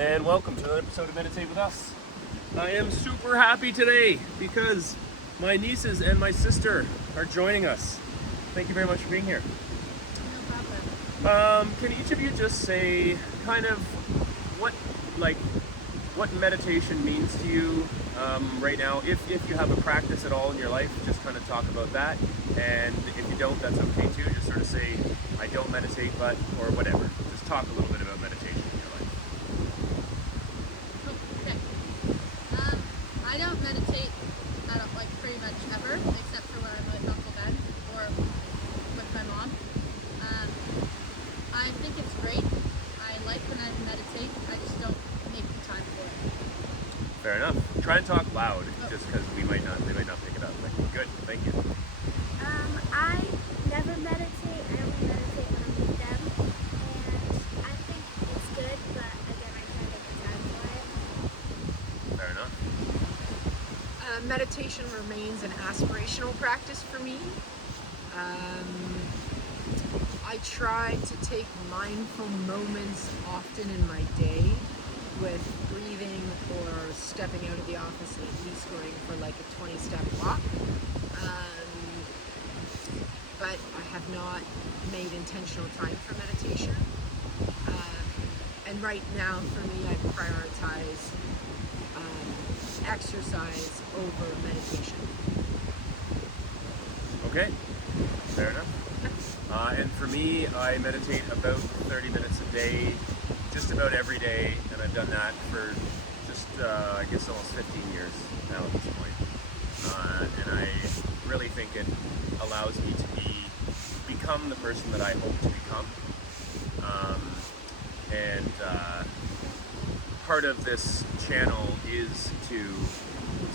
and welcome to another episode of Meditate with Us. I am super happy today because my nieces and my sister are joining us. Thank you very much for being here. No problem. Can each of you just say kind of what meditation means to you right now? If you have a practice at all in your life, just kind of talk about that. And if you don't, that's okay too. Just sort of say, I don't meditate, but, or whatever. Just talk a little bit about meditation in your life. Okay. I don't meditate. I don't pretty much ever, except for when I'm with Uncle Ben or with my mom. I think it's great. I like when I meditate. I just don't make the time for it. Fair enough. Try and talk loud, just because they might not pick it up. Good, thank you. I never meditate. I only meditate when I'm with them, and I think it's good, but again, I try to make the time for it. Fair enough. Meditation remains an aspirational practice for me. I try to take mindful moments often in my day with breathing or stepping out of the office and at least going for like a 20-step walk. But I have not made intentional time for meditation. And right now for me, I prioritize exercise over meditation. Okay, fair enough. And for me, I meditate about 30 minutes a day, just about every day, and I've done that for just, I guess, almost 15 years now at this point. And I really think it allows me to become the person that I hope to become. And part of this channel is to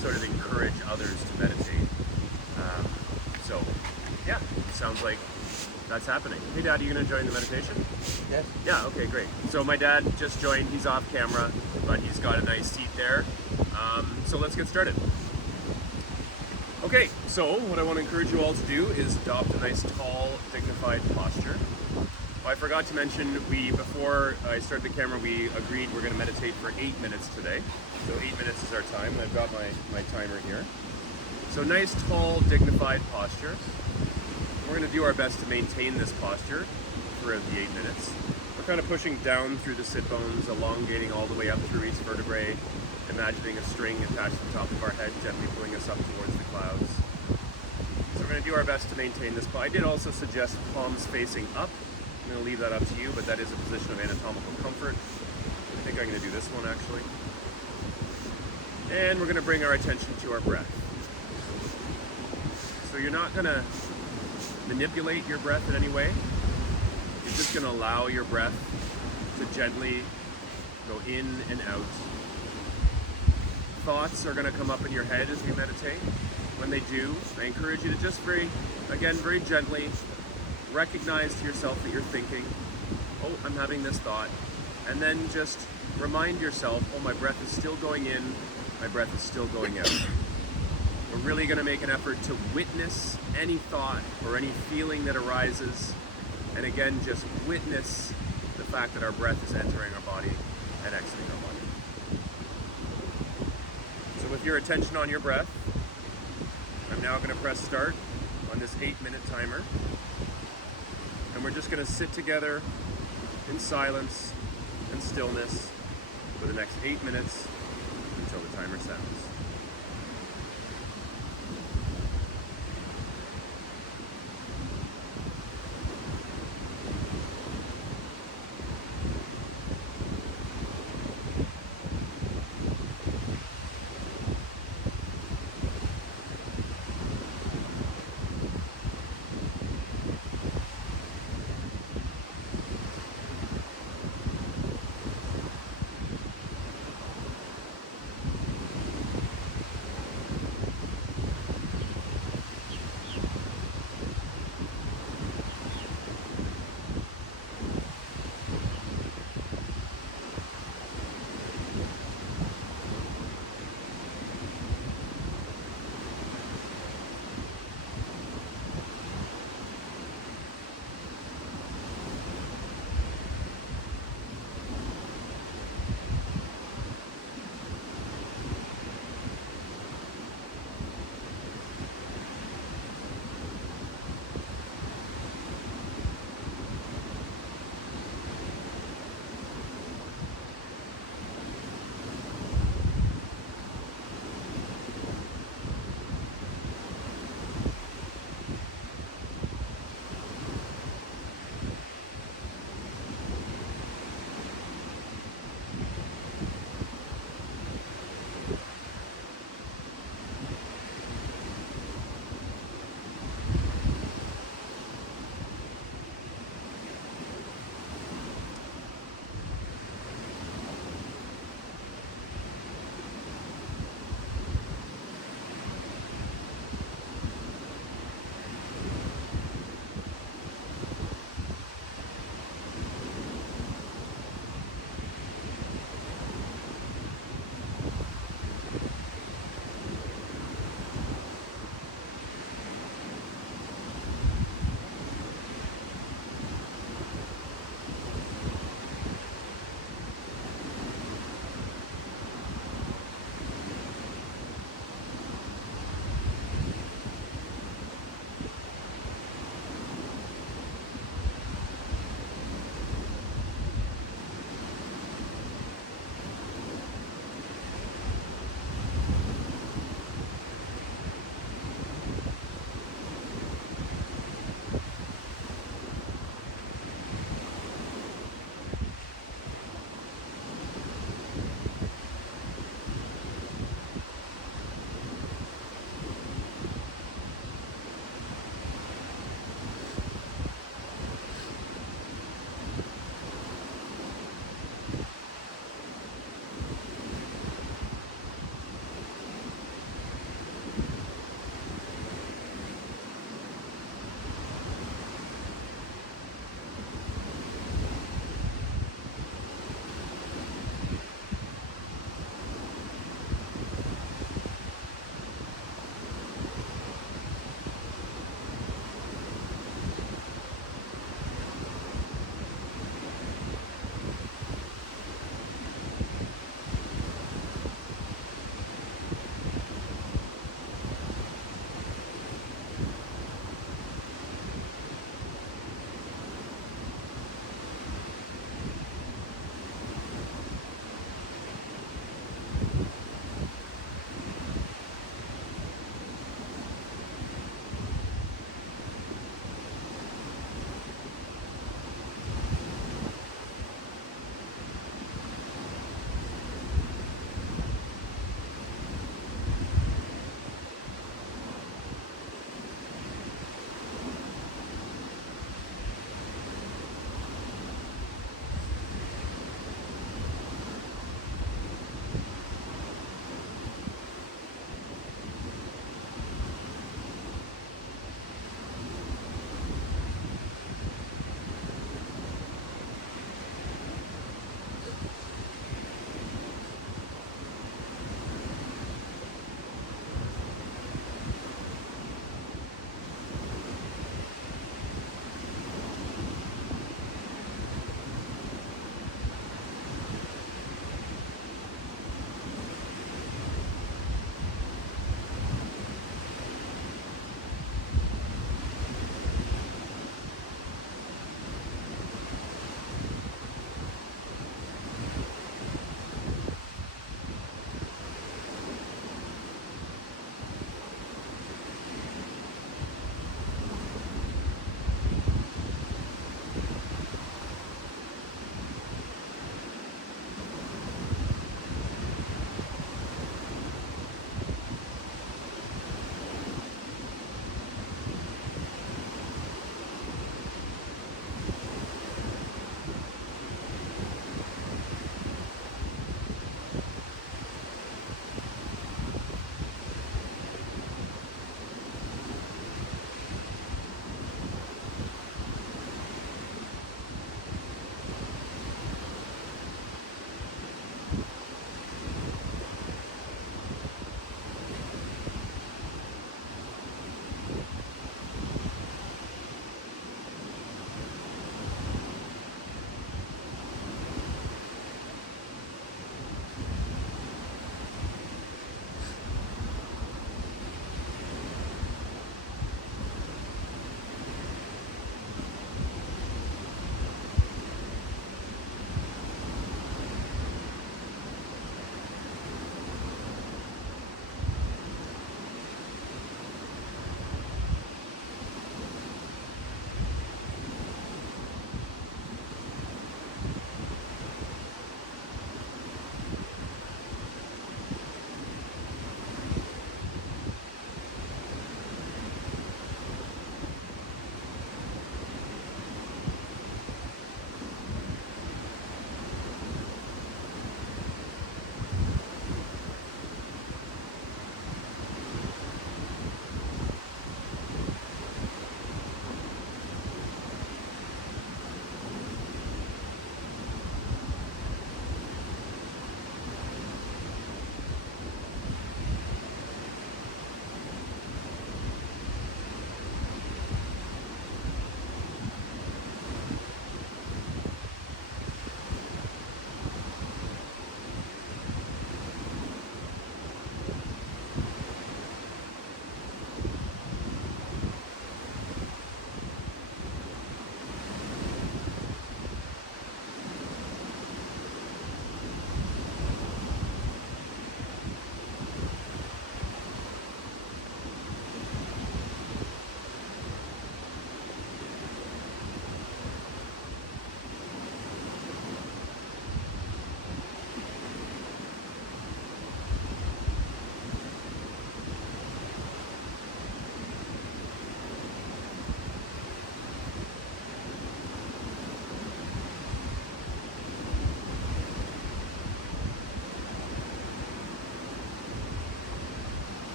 sort of encourage others to meditate. So, yeah, sounds like that's happening. Hey, Dad, are you going to join the meditation? Yes. Yeah, okay, great. So my dad just joined. He's off camera, but he's got a nice seat there. So let's get started. Okay, so what I want to encourage you all to do is adopt a nice, tall, dignified posture. I forgot to mention, before I started the camera, we agreed we're going to meditate for 8 minutes today. So 8 minutes is our time, and I've got my timer here. So nice, tall, dignified posture. We're going to do our best to maintain this posture throughout the 8 minutes. We're kind of pushing down through the sit bones, elongating all the way up through each vertebrae, imagining a string attached to the top of our head, gently pulling us up towards the clouds. So we're going to do our best to maintain this. But I did also suggest palms facing up. I'm going to leave that up to you, but that is a position of anatomical comfort. I think I'm going to do this one actually. And we're going to bring our attention to our breath. So you're not going to manipulate your breath in any way. You're just going to allow your breath to gently go in and out. Thoughts are going to come up in your head as we meditate. When they do, I encourage you to just very gently recognize to yourself that you're thinking, oh, I'm having this thought, and then just remind yourself, oh, my breath is still going in, my breath is still going out. We're really going to make an effort to witness any thought or any feeling that arises, and again, just witness the fact that our breath is entering our body and exiting our body. So with your attention on your breath, I'm now going to press start on this 8-minute timer. And we're just going to sit together in silence and stillness for the next 8 minutes until the timer sounds.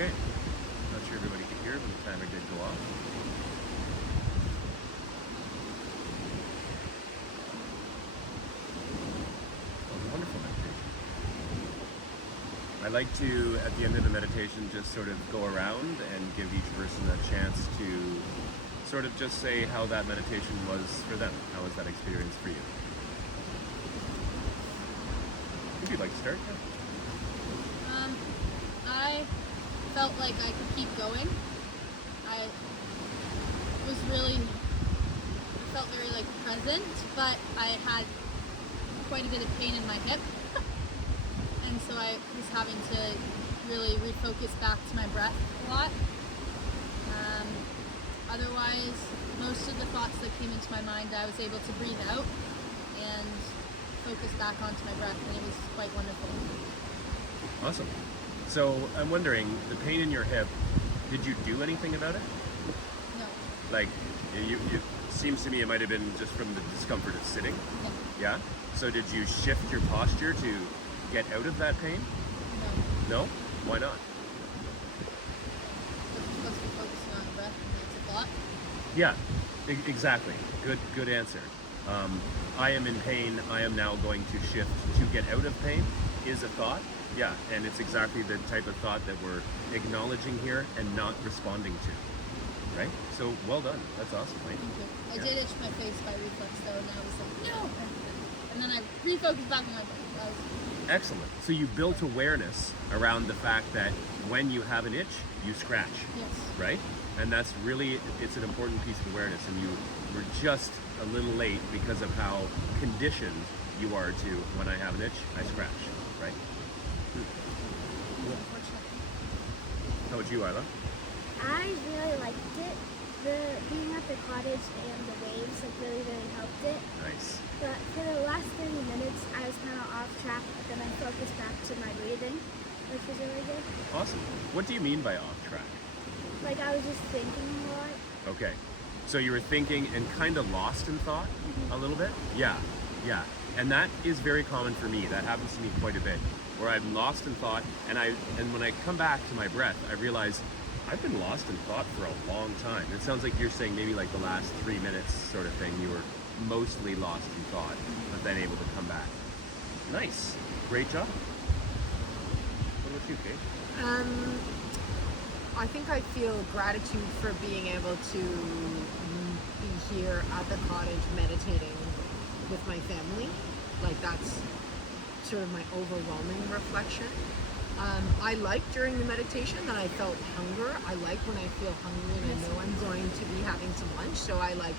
Okay. Not sure everybody could hear, but the timer did go off. Wonderful meditation. I like to, at the end of the meditation, just sort of go around and give each person a chance to sort of just say how that meditation was for them. How was that experience for you? If you'd like to start. Yeah. I felt like I could keep going. I felt very like present, but I had quite a bit of pain in my hip. And so I was having to really refocus back to my breath a lot. Otherwise, most of the thoughts that came into my mind, I was able to breathe out and focus back onto my breath, and it was quite wonderful. Awesome. So I'm wondering, the pain in your hip, did you do anything about it? No. Like, it seems to me it might have been just from the discomfort of sitting. Yeah. Yeah? So did you shift your posture to get out of that pain? No. No? Why not? Because I'm supposed to be focusing on the breath, and that's a thought. Yeah, exactly. Good answer. I am in pain. I am now going to shift to get out of pain is a thought. Yeah, and it's exactly the type of thought that we're acknowledging here and not responding to. Right? So well done. That's awesome, right? Thank you. I Yeah. did itch my face by reflex though, and I was like, no! And then I refocused back on my breath. Excellent. So you built awareness around the fact that when you have an itch, you scratch. Yes. Right? And that's really, it's an important piece of awareness, and you were just a little late because of how conditioned you are to, when I have an itch, I scratch, right? Unfortunately. How about you, Isla? I really liked it. The being at the cottage and the waves really helped it. Nice. But for the last 30 minutes, I was kind of off track, but then I focused back to my breathing, which was really good. Awesome. What do you mean by off track? Like I was just thinking a lot. Okay. So you were thinking and kind of lost in thought a little bit? Yeah, yeah. And that is very common for me. That happens to me quite a bit, where I'm lost in thought, and when I come back to my breath, I realize I've been lost in thought for a long time. It sounds like you're saying maybe like the last 3 minutes sort of thing, you were mostly lost in thought, but then able to come back. Nice. Great job. What about you, Kate? I think I feel gratitude for being able to be here at the cottage meditating with my family. Like that's sort of my overwhelming reflection. I like during the meditation that I felt hunger. I like when I feel hungry and I know I'm going to be having some lunch. So I like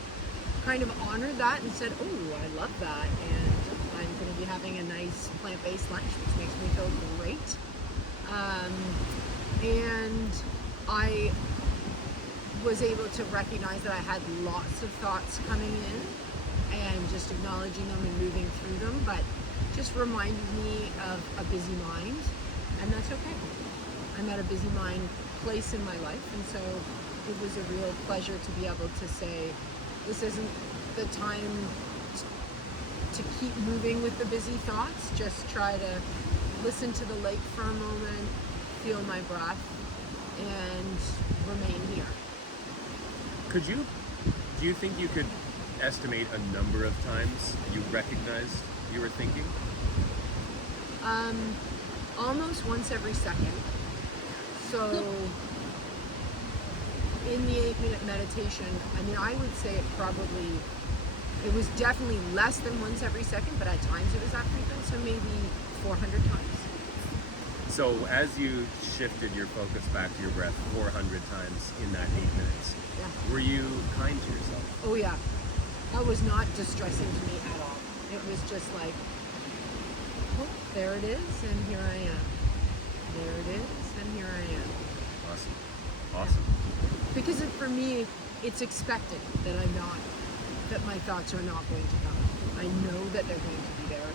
kind of honored that and said, oh, I love that. And I'm going to be having a nice plant-based lunch, which makes me feel great. And I was able to recognize that I had lots of thoughts coming in and just acknowledging them and moving through them, but just reminded me of a busy mind, and that's okay. I'm at a busy mind place in my life, and so it was a real pleasure to be able to say, this isn't the time to keep moving with the busy thoughts, just try to listen to the lake for a moment, feel my breath, and remain here. Do you think you could estimate a number of times you recognized you were thinking? Almost once every second. So in the 8-minute meditation, I mean, I would say it was definitely less than once every second, but at times it was that frequent, so maybe 400 times. So as you shifted your focus back to your breath 400 times in that 8 minutes, Yeah. were you kind to yourself? Oh yeah, that was not distressing to me at all. It was just like, oh, there it is, and here I am. There it is, and here I am. Awesome. Awesome. Because for me, it's expected that my thoughts are not going to come. I know that they're going to be there.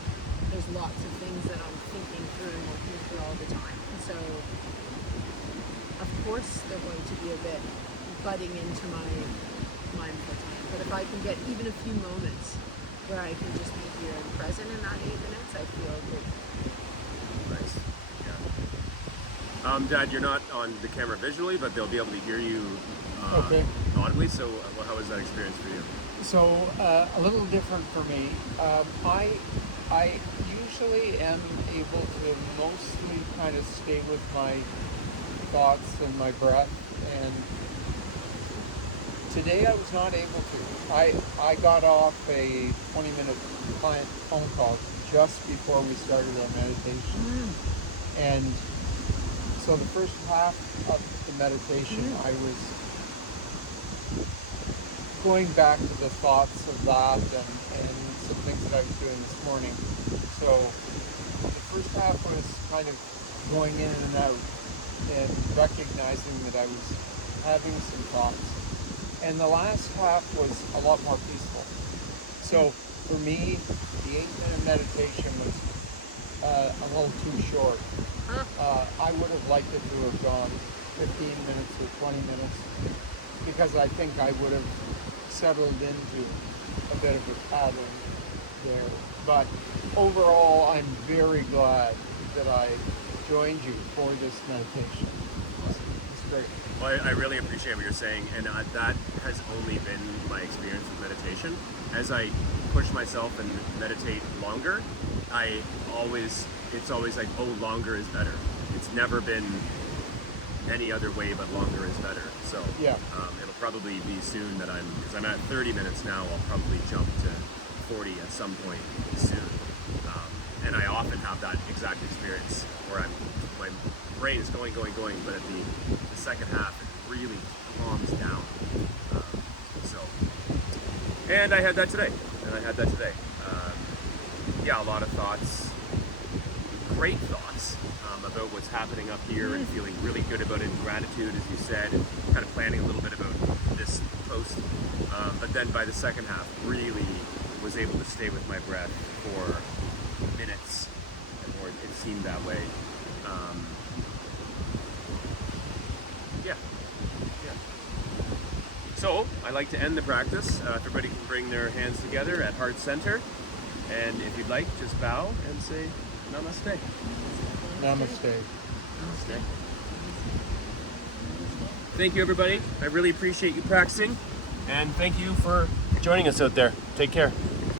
There's lots of things that I'm thinking through and working through all the time. And so, of course, they're going to be a bit butting into my mindful time. But if I can get even a few moments where I can just be here and present in that 8 minutes, I feel good. Nice. Yeah. Dad, you're not on the camera visually, but they'll be able to hear you Okay. audibly. So, how was that experience for you? So a little different for me. I usually am able to mostly kind of stay with my thoughts and my breath, and today I was not able to. I got off a 20-minute client phone call just before we started our meditation, and so the first half of the meditation I was going back to the thoughts of that and some things that I was doing this morning. So the first half was kind of going in and out and recognizing that I was having some thoughts. And the last half was a lot more peaceful. So for me, the 8-minute meditation was a little too short. I would have liked it to have gone 15 minutes or 20 minutes because I think I would have settled into a bit of a pattern there. But overall, I'm very glad that I joined you for this meditation. It's great. Well, I really appreciate what you're saying, and that has only been my experience with meditation. As I push myself and meditate longer, it's always like, oh, longer is better. It's never been any other way but longer is better. So Yeah. it'll probably be soon that because I'm at 30 minutes now, I'll probably jump to 40 at some point soon. And I often have that exact experience where my brain is going, but at the second half, it really calms down. And I had that today. Yeah, a lot of thoughts, great thoughts about what's happening up here and feeling really good about it, and gratitude, as you said, and kind of planning a little bit about this post. But then by the second half, really was able to stay with my breath for minutes, or it seemed that way. Yeah. So I like to end the practice. Everybody can bring their hands together at heart center, and if you'd like, just bow and say namaste. Namaste. Namaste. Thank you, everybody. I really appreciate you practicing, and thank you for joining us out there. Take care.